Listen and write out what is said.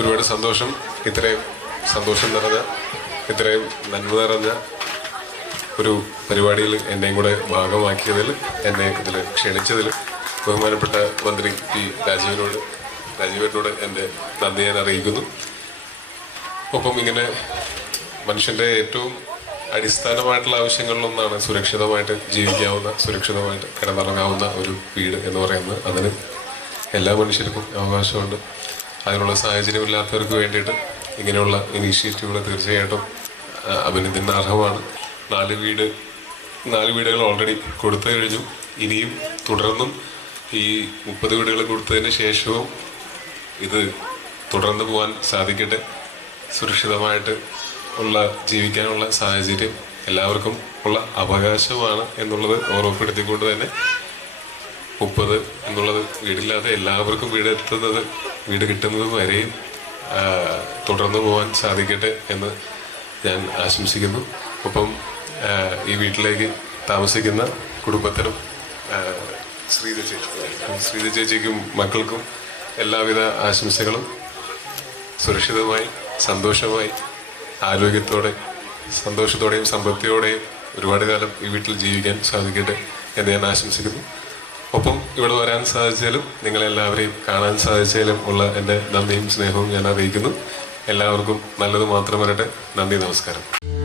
ഒരുപാട് സന്തോഷം. ഇത്രയും സന്തോഷം നിറഞ്ഞ ഇത്രയും നന്മ നിറഞ്ഞ ഒരു പരിപാടിയിൽ എന്നെയും കൂടെ ഭാഗമാക്കിയതിൽ എന്നെ ഇതിൽ ക്ഷണിച്ചതിൽ ബഹുമാനപ്പെട്ട മന്ത്രി പി രാജീവിനോട് രാജീവനോട് എന്റെ നന്ദി ഞാൻ അറിയിക്കുന്നു. ഒപ്പം ഇങ്ങനെ മനുഷ്യന്റെ ഏറ്റവും അടിസ്ഥാനമായിട്ടുള്ള ആവശ്യങ്ങളിലൊന്നാണ് സുരക്ഷിതമായിട്ട് ജീവിക്കാവുന്ന സുരക്ഷിതമായിട്ട് കിടന്നിറങ്ങാവുന്ന ഒരു വീട് എന്ന് പറയുന്നത്. അതിന് എല്ലാ മനുഷ്യർക്കും അവകാശമുണ്ട്. അതിനുള്ള സാഹചര്യമില്ലാത്തവർക്ക് വേണ്ടിയിട്ട് ഇങ്ങനെയുള്ള ഇനീഷ്യേറ്റീവുകൾ തീർച്ചയായിട്ടും അഭിനന്ദനാർഹമാണ് നാല് വീട് നാല് വീടുകൾ ഓൾറെഡി കൊടുത്തു കഴിഞ്ഞു. ഇനിയും തുടർന്നും ഈ മുപ്പത് വീടുകൾ കൊടുത്തതിന് ശേഷവും ഇത് തുടർന്ന് പോകാൻ സാധിക്കട്ടെ. സുരക്ഷിതമായിട്ട് ഉള്ള ജീവിക്കാനുള്ള സാഹചര്യം എല്ലാവർക്കും ഉള്ള അവകാശമാണ് എന്നുള്ളത് ഓർമ്മപ്പെടുത്തിക്കൊണ്ട് തന്നെ മുപ്പത് എന്നുള്ളത് വീടില്ലാതെ എല്ലാവർക്കും വീട് എത്തുന്നത് വീട് കിട്ടുന്നത് വരെയും തുടർന്നു പോകാൻ സാധിക്കട്ടെ എന്ന് ഞാൻ ആശംസിക്കുന്നു. ഒപ്പം ഈ വീട്ടിലേക്ക് താമസിക്കുന്ന കുടുംബത്തിനും ശ്രീത ചേച്ചി ശ്രീത ചേച്ചിക്കും മക്കൾക്കും എല്ലാവിധ ആശംസകളും. സുരക്ഷിതമായി സന്തോഷമായി ആരോഗ്യത്തോടെ സന്തോഷത്തോടെയും സമൃദ്ധിയോടെയും ഒരുപാട് കാലം ഈ വീട്ടിൽ ജീവിക്കാൻ സാധിക്കട്ടെ എന്ന് ഞാൻ ആശംസിക്കുന്നു. ഇവിടെ വരാൻ സാധിച്ചാലും നിങ്ങളെല്ലാവരെയും കാണാൻ സാധിച്ചാലും ഉള്ള എന്റെ നന്ദിയും സ്നേഹവും ഞാൻ അറിയിക്കുന്നു. എല്ലാവർക്കും നല്ലത് മാത്രം വരട്ടെ. നന്ദി നമസ്കാരം.